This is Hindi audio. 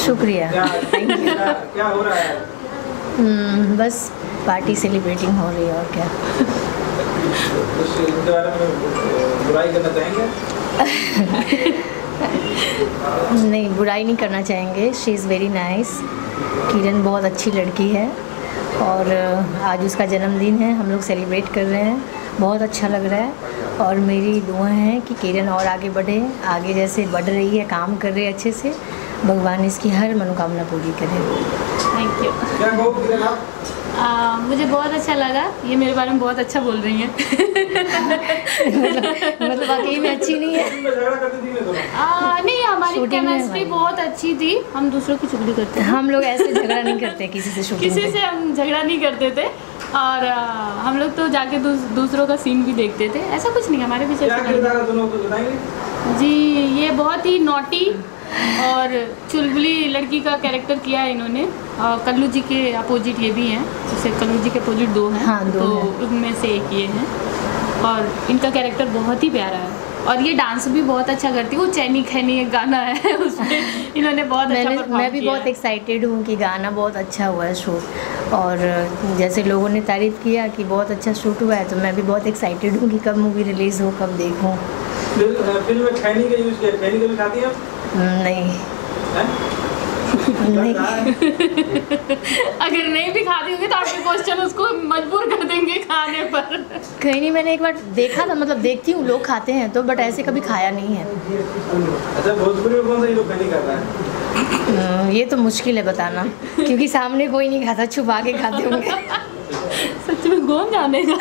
शुक्रिया, थैंक यू। क्या हो रहा है? बस पार्टी सेलिब्रेटिंग हो रही है और क्या। कुछ इनके बारे में बुराई करना चाहेंगे? नहीं, बुराई नहीं करना चाहेंगे। She is very nice. Kiran बहुत अच्छी लड़की है और आज उसका जन्मदिन है, हम लोग सेलिब्रेट कर रहे हैं, बहुत अच्छा लग रहा है। और मेरी दुआएं हैं कि किरण और आगे बढ़े, आगे जैसे बढ़ रही है, काम कर रही है अच्छे से, भगवान इसकी हर मनोकामना पूरी करे। Thank you. क्या कहो किरण आप? मुझे बहुत अच्छा लगा, ये मेरे बारे में बहुत अच्छा बोल रही हैं। मतलब वाकई में अच्छी नहीं है। झगड़ा करती थी मैं दोनों? नहीं, हमारी शूटिंग में केमिस्ट्री बहुत अच्छी थी, हम दूसरों की चुगली करते हैं। हम लोग ऐसे झगड़ा नहीं करते किसी से शूटिंग किसी पे। से हम झगड़ा नहीं करते थे और हम लोग तो जाके दूसरों का सीन भी देखते थे, ऐसा कुछ नहीं हमारे पीछे। क्या किरदार है दोनों को बताएंगे? जी, ये बहुत ही नॉटी और चुलबुली लड़की का कैरेक्टर किया है इन्होंने। कल्लू जी के अपोजिट ये भी हैं, जैसे कल्लू जी के अपोजिट दो हैं। हाँ, दो तो हैं। उनमें से एक ये हैं और इनका कैरेक्टर बहुत ही प्यारा है और ये डांस भी बहुत अच्छा करती है। वो चैनी खैनी एक गाना है उसमें इन्होंने बहुत अच्छा परफॉर्म मैं भी किया बहुत है। एक्साइटेड हूँ कि गाना बहुत अच्छा हुआ है शूट, और जैसे लोगों ने तारीफ़ किया कि बहुत अच्छा शूट हुआ है, तो मैं भी बहुत एक्साइटेड हूँ कि कब मूवी रिलीज़ हो, कब देखूँ। फिल्म में खैनी का यूज़ किया, खैनी कभी खाती हैं आप? नहीं हैं? नहीं। अगर नहीं भी खाती होंगी तो आपके क्वेश्चन उसको मजबूर कर देंगे खाने पर। कहीं नहीं, मैंने एक बार देखा था, मतलब देखती हूँ लोग खाते हैं तो, बट ऐसे कभी खाया नहीं है। अच्छा, भोजपुरी में कौन सा हीरो खैनी खाता है? ये तो मुश्किल है बताना, क्योंकि सामने कोई नहीं खाता, छुपा के खाते होंगे। सच में कौन जानेगा।